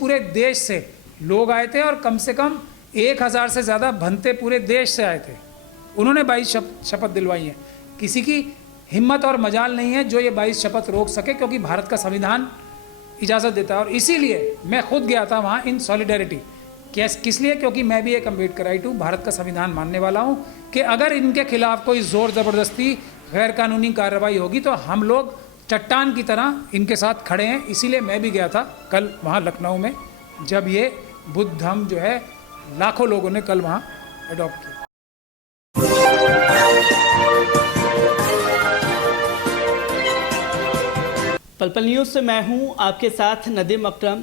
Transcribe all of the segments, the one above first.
पूरे देश से लोग आए थे और कम से कम 1000 से ज़्यादा भंते पूरे देश से आए थे। उन्होंने 22 शपथ दिलवाई हैं। किसी की हिम्मत और मजाल नहीं है जो ये 22 शपथ रोक सके, क्योंकि भारत का संविधान इजाज़त देता है। और इसीलिए मैं खुद गया था वहाँ इन सॉलिडेरिटी। किस लिए? क्योंकि मैं भी एक अम्बेडकराइट हूँ, भारत का संविधान मानने वाला हूँ, कि अगर इनके खिलाफ कोई ज़ोर ज़बरदस्ती गैर कानूनी कार्रवाई होगी तो हम लोग चट्टान की तरह इनके साथ खड़े हैं। इसीलिए मैं भी गया था कल वहाँ लखनऊ में, जब ये बुद्ध धम्म जो है लाखों लोगों ने कल वहाँ अडॉप्ट किया। पल न्यूज़ से मैं हूं आपके साथ नदीम अकरम।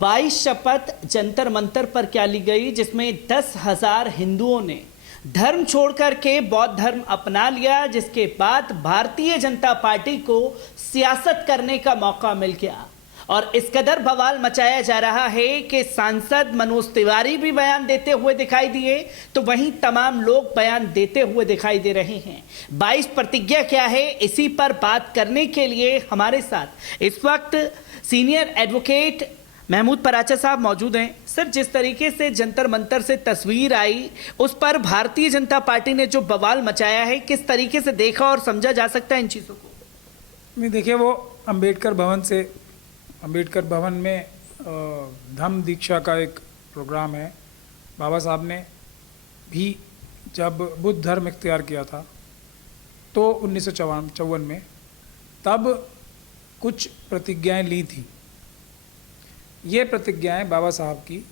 22 शपथ जंतर मंतर पर क्या ली गई, जिसमें 10,000 हिंदुओं ने धर्म छोड़कर के बौद्ध धर्म अपना लिया, जिसके बाद भारतीय जनता पार्टी को सियासत करने का मौका मिल गया। और इस कदर बवाल मचाया जा रहा है कि सांसद मनोज तिवारी भी बयान देते हुए दिखाई दिए, तो वहीं तमाम लोग बयान देते हुए दिखाई दे रहे हैं। 22 प्रतिज्ञा क्या है, इसी पर बात करने के लिए हमारे साथ इस वक्त सीनियर एडवोकेट महमूद पराचा साहब मौजूद हैं। सर, जिस तरीके से जंतर मंतर से तस्वीर आई, उस पर भारतीय जनता पार्टी ने जो बवाल मचाया है, किस तरीके से देखा और समझा जा सकता है इन चीज़ों को? देखिए, वो अम्बेडकर भवन में धम्म दीक्षा का एक प्रोग्राम है। बाबा साहब ने भी जब बुद्ध धर्म इख्तियार किया था तो 1954 में, तब कुछ प्रतिज्ञाएं ली थी। ये प्रतिज्ञाएं बाबा साहब की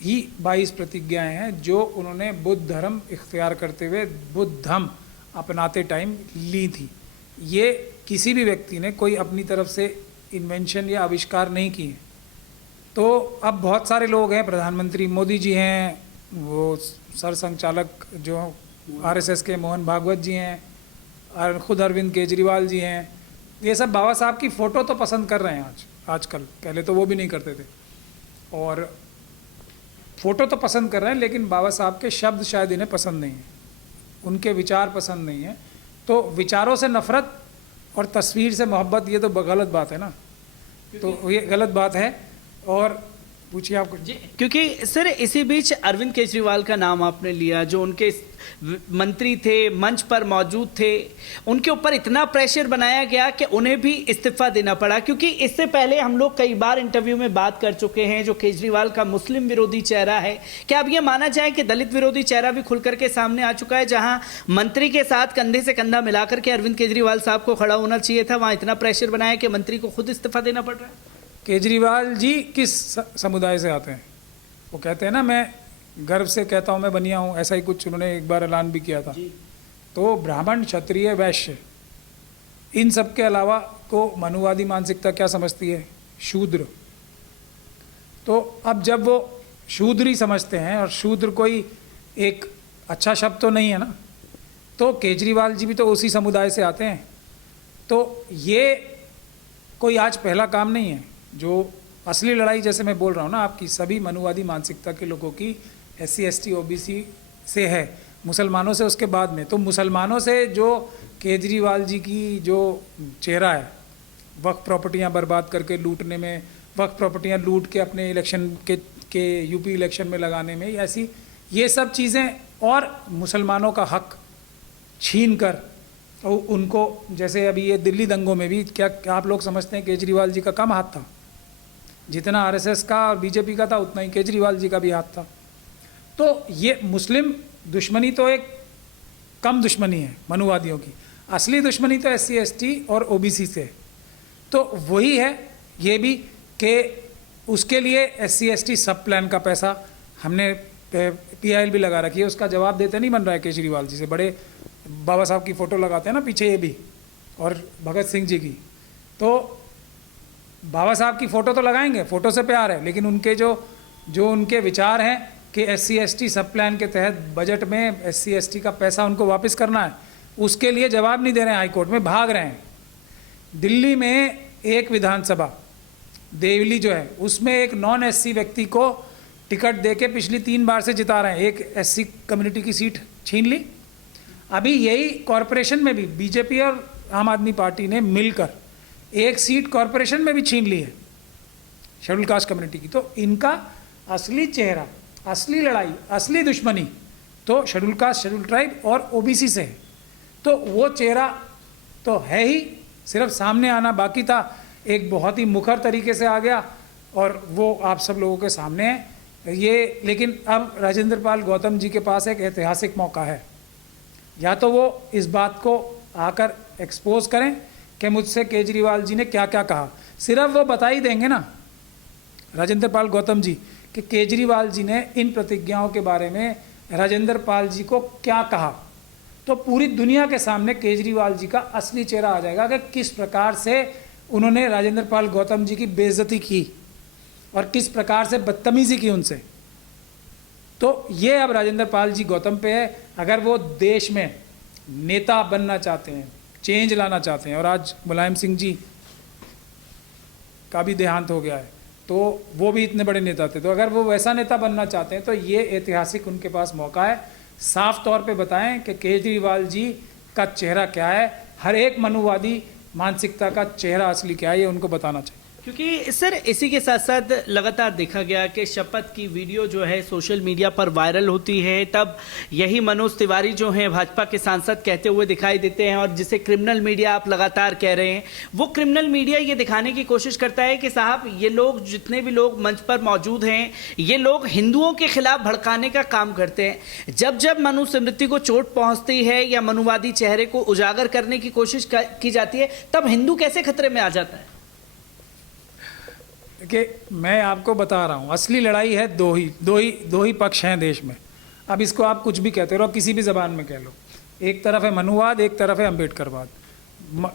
ही 22 प्रतिज्ञाएं हैं जो उन्होंने बुद्ध धर्म इख्तियार करते हुए बुद्ध धम्म अपनाते टाइम ली थी। ये किसी भी व्यक्ति ने कोई अपनी तरफ से इन्वेंशन या आविष्कार नहीं किए। तो अब बहुत सारे लोग हैं, प्रधानमंत्री मोदी जी हैं, वो सरसंघचालक जो आरएसएस के मोहन भागवत जी हैं, और खुद अरविंद केजरीवाल जी हैं। ये सब बाबा साहब की फ़ोटो तो पसंद कर रहे हैं आजकल, पहले तो वो भी नहीं करते थे। और फ़ोटो तो पसंद कर रहे हैं, लेकिन बाबा साहब के शब्द शायद इन्हें पसंद नहीं है, उनके विचार पसंद नहीं है। तो विचारों से नफ़रत और तस्वीर से मोहब्बत, ये तो गलत बात है ना, तो ये गलत बात है। और पूछिए आप कुछ। क्योंकि सर इसी बीच अरविंद केजरीवाल का नाम आपने लिया, जो उनके मंत्री थे, मंच पर मौजूद थे, उनके ऊपर इतना प्रेशर बनाया गया कि उन्हें भी इस्तीफा देना पड़ा। क्योंकि इससे पहले हम लोग कई बार इंटरव्यू में बात कर चुके हैं, जो केजरीवाल का मुस्लिम विरोधी चेहरा है, क्या अब ये माना जाए कि दलित विरोधी चेहरा भी खुल करके सामने आ चुका है? जहां मंत्री के साथ कंधे से कंधा मिलाकर के अरविंद केजरीवाल साहब को खड़ा होना चाहिए था, वहां इतना प्रेशर बनाया कि मंत्री को खुद इस्तीफा देना पड़ रहा है। केजरीवाल जी किस समुदाय से आते हैं? वो कहते हैं ना, मैं गर्व से कहता हूँ मैं बनिया हूँ, ऐसा ही कुछ उन्होंने एक बार ऐलान भी किया था। तो ब्राह्मण, क्षत्रिय, वैश्य, इन सब के अलावा को मनुवादी मानसिकता क्या समझती है? शूद्र। तो अब जब वो शूद्र ही समझते हैं, और शूद्र कोई एक अच्छा शब्द तो नहीं है ना, तो केजरीवाल जी भी तो उसी समुदाय से आते हैं। तो ये कोई आज पहला काम नहीं है। जो असली लड़ाई, जैसे मैं बोल रहा हूँ ना, आपकी सभी मनुवादी मानसिकता के लोगों की SC ST OBC से है, मुसलमानों से उसके बाद में। तो मुसलमानों से जो केजरीवाल जी की जो चेहरा है, वक्फ प्रॉपर्टियाँ बर्बाद करके लूटने में, वक्फ प्रॉपर्टियाँ लूट के अपने इलेक्शन के यूपी इलेक्शन में लगाने में, ऐसी ये सब चीज़ें, और मुसलमानों का हक छीन कर और उनको, जैसे अभी ये दिल्ली दंगों में भी क्या आप लोग समझते हैं केजरीवाल जी का कम हाथ था? जितना RSS का और BJP का था, उतना ही केजरीवाल जी का भी हाथ था। तो ये मुस्लिम दुश्मनी तो एक कम दुश्मनी है मनुवादियों की, असली दुश्मनी तो SC ST और OBC से। तो वही है ये भी कि उसके लिए SC ST सब प्लान का पैसा हमने PIL भी लगा रखी है, उसका जवाब देते नहीं बन रहा है केजरीवाल जी से। बड़े बाबा साहब की फ़ोटो लगाते हैं ना पीछे, ये भी, और भगत सिंह जी की। तो बाबा साहब की फ़ोटो तो लगाएंगे, फ़ोटो से प्यार है, लेकिन उनके जो उनके विचार हैं कि SC ST सब प्लान के तहत बजट में SC ST का पैसा उनको वापस करना है, उसके लिए जवाब नहीं दे रहे हैं, हाईकोर्ट में भाग रहे हैं। दिल्ली में एक विधानसभा देवली जो है, उसमें एक नॉन SC व्यक्ति को टिकट देके पिछली 3 बार से जिता रहे हैं, एक SC कम्युनिटी की सीट छीन ली। अभी यही कॉरपोरेशन में भी BJP और आम आदमी पार्टी ने मिलकर एक सीट कॉरपोरेशन में भी छीन ली है। शेड्यूल कास्ट कम्युनिटी की। तो इनका असली चेहरा, असली लड़ाई, असली दुश्मनी तो शेड्यूल कास्ट, शेड्यूल ट्राइब और ओबीसी से है। तो वो चेहरा तो है ही, सिर्फ सामने आना बाकी था। एक बहुत ही मुखर तरीके से आ गया और वो आप सब लोगों के सामने है ये। लेकिन अब राजेंद्र पाल गौतम जी के पास एक ऐतिहासिक मौका है, या तो वो इस बात को आकर एक्सपोज करें कि मुझसे केजरीवाल जी ने क्या क्या कहा। सिर्फ वो बता ही देंगे ना राजेंद्र पाल गौतम जी कि केजरीवाल जी ने इन प्रतिज्ञाओं के बारे में राजेंद्र पाल जी को क्या कहा, तो पूरी दुनिया के सामने केजरीवाल जी का असली चेहरा आ जाएगा कि किस प्रकार से उन्होंने राजेंद्र पाल गौतम जी की बेइज्जती की और किस प्रकार से बदतमीजी की उनसे। तो ये अब राजेंद्र पाल जी गौतम पे है। अगर वो देश में नेता बनना चाहते हैं, चेंज लाना चाहते हैं, और आज मुलायम सिंह जी का भी देहांत हो गया है, तो वो भी इतने बड़े नेता थे, तो अगर वो वैसा नेता बनना चाहते हैं तो ये ऐतिहासिक उनके पास मौका है। साफ तौर पे बताएं कि केजरीवाल जी का चेहरा क्या है, हर एक मनुवादी मानसिकता का चेहरा असली क्या है, ये उनको बताना चाहिए। क्योंकि सर इसी के साथ साथ लगातार देखा गया कि शपथ की वीडियो जो है सोशल मीडिया पर वायरल होती है, तब यही मनोज तिवारी जो हैं भाजपा के सांसद कहते हुए दिखाई देते हैं, और जिसे क्रिमिनल मीडिया आप लगातार कह रहे हैं, वो क्रिमिनल मीडिया ये दिखाने की कोशिश करता है कि साहब ये लोग, जितने भी लोग मंच पर मौजूद हैं, ये लोग हिंदुओं के खिलाफ भड़काने का काम करते हैं। जब जब मनुस्मृति को चोट पहुंचती है या मनुवादी चेहरे को उजागर करने की कोशिश की जाती है, तब हिंदू कैसे खतरे में आ जाता है? कि मैं आपको बता रहा हूँ, असली लड़ाई है दो ही पक्ष हैं देश में। अब इसको आप कुछ भी कहते रहो, किसी भी ज़बान में कह लो। एक तरफ है मनुवाद, एक तरफ है अम्बेडकरवाद।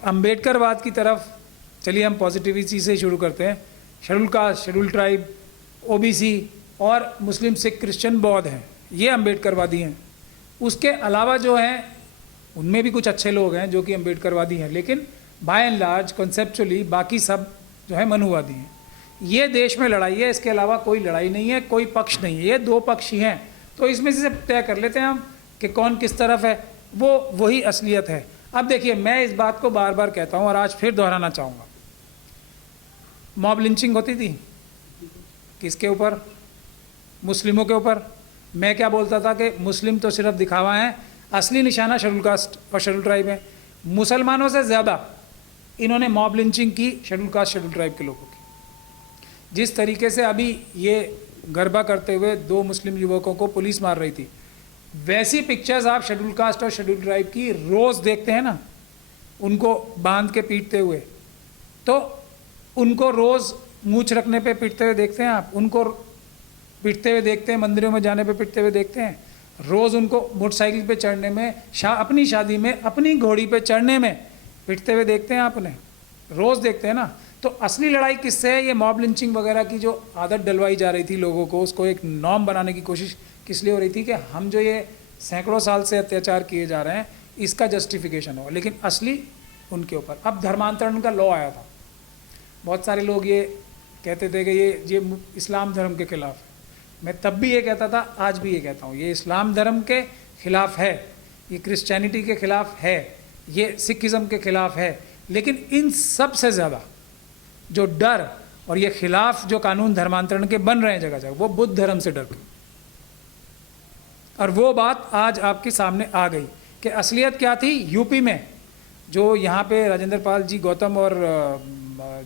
अम्बेडकरवाद की तरफ चलिए हम पॉजिटिविटी से शुरू करते हैं। Schedule caste, schedule tribe, OBC और मुस्लिम, सिख, क्रिश्चियन, बौद्ध हैं, ये अम्बेडकरवादी हैं। उसके अलावा जो हैं उनमें भी कुछ अच्छे लोग हैं जो कि अम्बेडकरवादी हैं, लेकिन बाय एंड लार्ज कॉन्सेप्चुअली बाकी सब जो है मनुवादी हैं। ये देश में लड़ाई है, इसके अलावा कोई लड़ाई नहीं है, कोई पक्ष नहीं है, ये दो पक्ष ही हैं। तो इसमें से तय कर लेते हैं हम कि कौन किस तरफ है, वो वही असलियत है। अब देखिए, मैं इस बात को बार बार कहता हूँ और आज फिर दोहराना चाहूँगा। मॉब लिंचिंग होती थी किसके ऊपर? मुस्लिमों के ऊपर। मैं क्या बोलता था कि मुस्लिम तो सिर्फ दिखावा है, असली निशाना शेड्यूल कास्ट और शेड्यूल ट्राइब है। मुसलमानों से ज़्यादा इन्होंने मॉब लिंचिंग की शेड्यूल कास्ट, शेड्यूल ट्राइब के लोगों की। जिस तरीके से अभी ये गरबा करते हुए 2 मुस्लिम युवकों को पुलिस मार रही थी, वैसी पिक्चर्स आप शेड्यूल कास्ट और शेड्यूल ट्राइब की रोज़ देखते हैं ना, उनको बांध के पीटते हुए। तो उनको रोज़ मूंछ रखने पे पीटते हुए देखते हैं आप, उनको पीटते हुए देखते हैं, मंदिरों में जाने पे पीटते हुए देखते हैं, रोज़ उनको मोटरसाइकिल पे चढ़ने में, अपनी शादी में अपनी घोड़ी पे चढ़ने में पीटते हुए देखते हैं, आपने रोज़ देखते हैं ना। तो असली लड़ाई किससे है? ये मॉब लिंचिंग वगैरह की जो आदत डलवाई जा रही थी लोगों को, उसको एक नॉर्म बनाने की कोशिश किस लिए हो रही थी कि हम जो ये सैकड़ों साल से अत्याचार किए जा रहे हैं, इसका जस्टिफिकेशन हो। लेकिन असली उनके ऊपर। अब धर्मांतरण का लॉ आया था, बहुत सारे लोग ये कहते थे कि ये इस्लाम धर्म के खिलाफ है। मैं तब भी ये कहता था, आज भी ये कहता हूँ, ये इस्लाम धर्म के खिलाफ है, ये क्रिश्चियनिटी के खिलाफ है, ये सिखिज़म के खिलाफ है। लेकिन इन सब से ज़्यादा जो डर और ये खिलाफ जो कानून धर्मांतरण के बन रहे हैं जगह जगह, वो बुद्ध धर्म से डर के। और वो बात आज आपके सामने आ गई कि असलियत क्या थी। यूपी में जो यहाँ पे राजेंद्र पाल जी गौतम और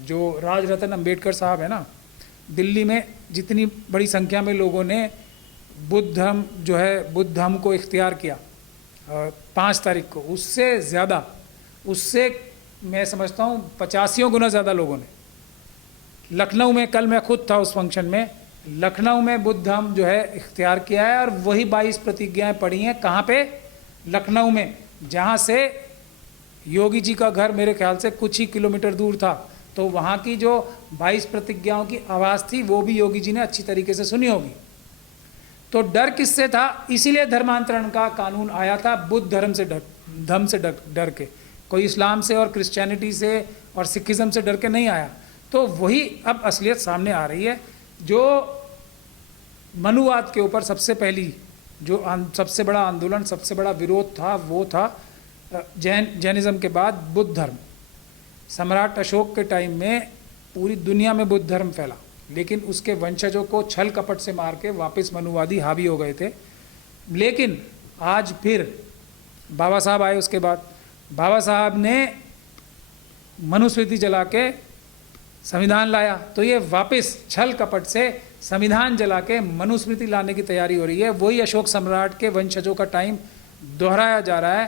जो राजरतन अम्बेडकर साहब है ना, दिल्ली में जितनी बड़ी संख्या में लोगों ने बुद्ध धर्म जो है, बुद्ध धर्म को इख्तियार किया 5 तारीख को, उससे ज़्यादा, उससे मैं समझता हूँ 85 गुना ज़्यादा लोगों ने लखनऊ में, कल मैं खुद था उस फंक्शन में, लखनऊ में बुद्ध धर्म जो है इख्तियार किया है। और वही 22 प्रतिज्ञाएं पढ़ी हैं। कहाँ पे? लखनऊ में, जहाँ से योगी जी का घर मेरे ख्याल से कुछ ही किलोमीटर दूर था। तो वहाँ की जो 22 प्रतिज्ञाओं की आवाज़ थी, वो भी योगी जी ने अच्छी तरीके से सुनी होगी। तो डर किससे था? इसीलिए धर्मांतरण का कानून आया था, बुद्ध धर्म से डर के। कोई इस्लाम से और क्रिश्चियनिटी से और सिखिज़म से डर के नहीं आया। तो वही अब असलियत सामने आ रही है। जो मनुवाद के ऊपर सबसे पहली जो सबसे बड़ा आंदोलन, सबसे बड़ा विरोध था, वो था जैनिज़्म के बाद बुद्ध धर्म। सम्राट अशोक के टाइम में पूरी दुनिया में बुद्ध धर्म फैला, लेकिन उसके वंशजों को छल कपट से मार के वापस मनुवादी हावी हो गए थे। लेकिन आज फिर बाबा साहब आए, उसके बाद बाबा साहब ने मनुस्मृति जला के संविधान लाया, तो ये वापस छल कपट से संविधान जला के मनुस्मृति लाने की तैयारी हो रही है। वही अशोक सम्राट के वंशजों का टाइम दोहराया जा रहा है।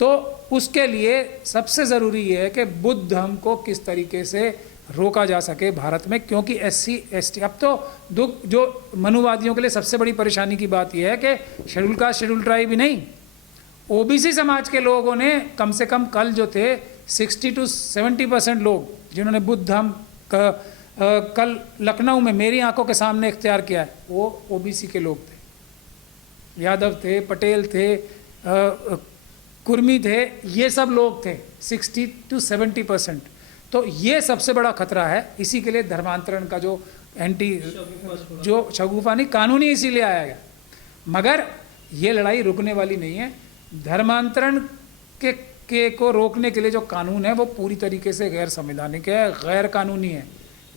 तो उसके लिए सबसे ज़रूरी ये है कि बुद्ध धर्म को किस तरीके से रोका जा सके भारत में, क्योंकि SC ST अब तो जो मनुवादियों के लिए सबसे बड़ी परेशानी की बात यह है कि शेड्यूल कास्ट शेड्यूल ट्राइब ही नहीं, OBC समाज के लोगों ने कम से कम कल जो थे 60 to 70% लोग जिन्होंने बुद्ध धर्म कल लखनऊ में मेरी आंखों के सामने इख्तियार किया है, वो OBC के लोग थे, यादव थे, पटेल थे, कुर्मी थे, ये सब लोग थे 60 to 70%। तो ये सबसे बड़ा खतरा है। इसी के लिए धर्मांतरण का जो जो शगुफा नहीं कानूनी इसीलिए आया है, मगर ये लड़ाई रुकने वाली नहीं है। धर्मांतरण के को रोकने के लिए जो कानून है वो पूरी तरीके से गैर संवैधानिक है, गैर कानूनी है।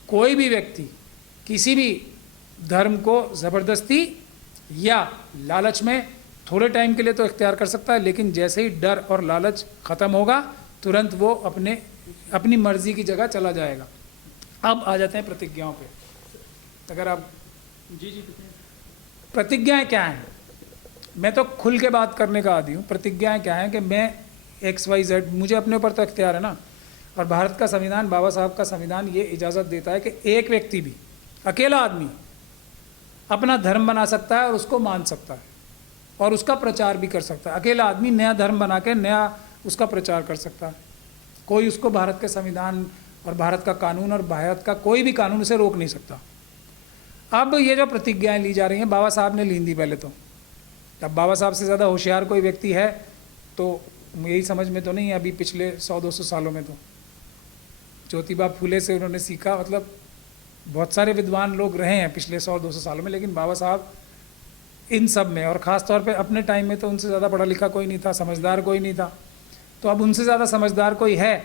कोई भी व्यक्ति किसी भी धर्म को ज़बरदस्ती या लालच में थोड़े टाइम के लिए तो इख्तियार कर सकता है, लेकिन जैसे ही डर और लालच ख़त्म होगा तुरंत वो अपनी मर्जी की जगह चला जाएगा। अब आ जाते हैं प्रतिज्ञाओं पे। अगर आप प्रतिज्ञाएं क्या हैं, मैं तो खुल के बात करने का आदी हूँ। प्रतिज्ञाएं क्या हैं कि मैं XYZ, मुझे अपने ऊपर तो इख्तियार है ना, और भारत का संविधान, बाबा साहब का संविधान ये इजाज़त देता है कि एक व्यक्ति भी, अकेला आदमी अपना धर्म बना सकता है और उसको मान सकता है और उसका प्रचार भी कर सकता है। अकेला आदमी नया धर्म बना के नया उसका प्रचार कर सकता है। कोई उसको भारत के संविधान और भारत का कानून और भारत का कोई भी कानून उसे रोक नहीं सकता। अब ये जो प्रतिज्ञाएं ली जा रही हैं, बाबा साहब ने ली थी पहले तो। अब बाबा साहब से ज़्यादा होशियार कोई व्यक्ति है तो यही समझ में तो नहीं है अभी पिछले 100-200 सालों में। तो ज्योतिबा फूले से उन्होंने सीखा, मतलब बहुत सारे विद्वान लोग रहे हैं पिछले 100-200 सालों में, लेकिन बाबा साहब इन सब में, और ख़ास तौर पे अपने टाइम में तो उनसे ज़्यादा पढ़ा लिखा कोई नहीं था, समझदार कोई नहीं था। तो अब उनसे ज़्यादा समझदार कोई है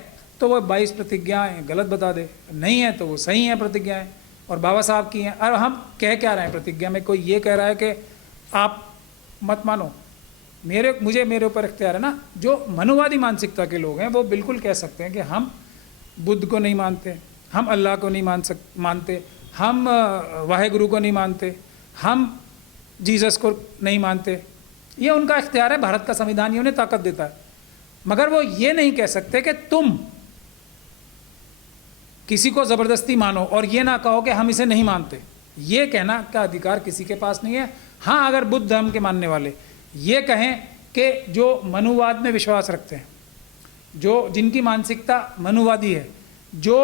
तो वो 22 प्रतिज्ञाएँ गलत बता दे, नहीं है तो वो सही हैं प्रतिज्ञाएँ, और बाबा साहब की हैं। और हम कह क्या रहे हैं प्रतिज्ञा में? कोई ये कह रहा है कि आप मत मानो, मेरे ऊपर इख्तियार है ना। जो मनुवादी मानसिकता के लोग हैं वो बिल्कुल कह सकते हैं कि हम बुद्ध को नहीं मानते, हम अल्लाह को नहीं मानते, हम वाहेगुरु को नहीं मानते, हम जीसस को नहीं मानते। ये उनका इख्तियार है, भारत का संविधान ये उन्हें ताकत देता है। मगर वो ये नहीं कह सकते कि तुम किसी को ज़बरदस्ती मानो और ये ना कहो कि हम इसे नहीं मानते। ये कहना का अधिकार किसी के पास नहीं है। हाँ, अगर बुद्ध धर्म के मानने वाले ये कहें कि जो मनुवाद में विश्वास रखते हैं, जो जिनकी मानसिकता मनुवादी है, जो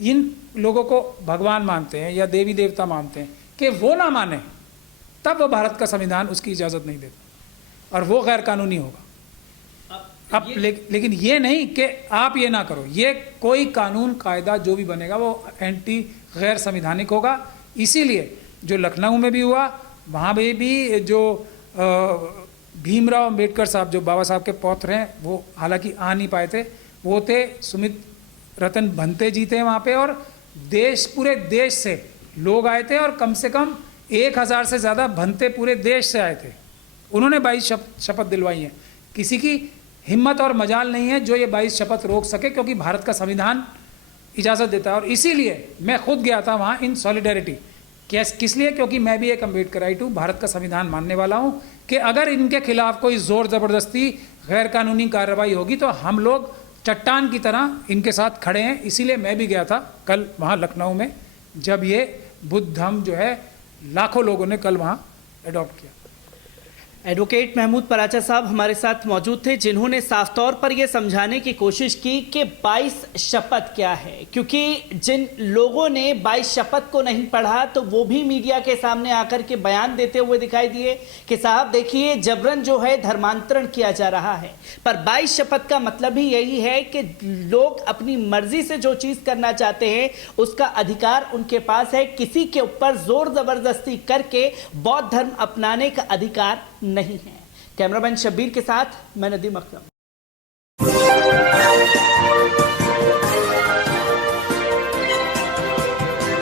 इन लोगों को भगवान मानते हैं या देवी देवता मानते हैं, कि वो ना माने, तब वो भारत का संविधान उसकी इजाज़त नहीं देता और वो गैर कानूनी होगा। अब लेकिन ये नहीं कि आप ये ना करो, ये कोई कानून कायदा जो भी बनेगा वो एंटी गैर संविधानिक होगा। इसीलिए जो लखनऊ में भी हुआ, वहाँ भी जो भीमराव अंबेडकर साहब जो बाबा साहब के पौत्र हैं, वो हालांकि आ नहीं पाए थे, वो थे सुमित रतन भंते जी थे वहाँ पे, और पूरे देश से लोग आए थे और कम से कम 1000 से ज़्यादा भंते पूरे देश से आए थे। उन्होंने 22 शपथ दिलवाई हैं। किसी की हिम्मत और मजाल नहीं है जो ये 22 शपथ रोक सके, क्योंकि भारत का संविधान इजाज़त देता है। और इसीलिए मैं खुद गया था वहाँ इन सॉलिडेरिटी। किस लिए? क्योंकि मैं भी एक अम्बेडकराइट हूँ, भारत का संविधान मानने वाला हूँ, कि अगर इनके खिलाफ कोई ज़ोर ज़बरदस्ती गैर कानूनी कार्रवाई होगी तो हम लोग चट्टान की तरह इनके साथ खड़े हैं। इसीलिए मैं भी गया था कल वहाँ लखनऊ में, जब ये बुद्ध धर्म जो है लाखों लोगों ने कल वहाँ एडॉप्ट किया। एडवोकेट महमूद पराचा साहब हमारे साथ मौजूद थे, जिन्होंने साफ तौर पर यह समझाने की कोशिश की कि 22 शपथ क्या है, क्योंकि जिन लोगों ने 22 शपथ को नहीं पढ़ा तो वो भी मीडिया के सामने आकर के बयान देते हुए दिखाई दिए कि साहब देखिए जबरन जो है धर्मांतरण किया जा रहा है। पर 22 शपथ का मतलब ही यही है कि लोग अपनी मर्जी से जो चीज़ करना चाहते हैं उसका अधिकार उनके पास है, किसी के ऊपर जोर जबरदस्ती करके बौद्ध धर्म अपनाने का अधिकार नहीं है। कैमरामैन शब्बीर के साथ मैं नदीम अकरम।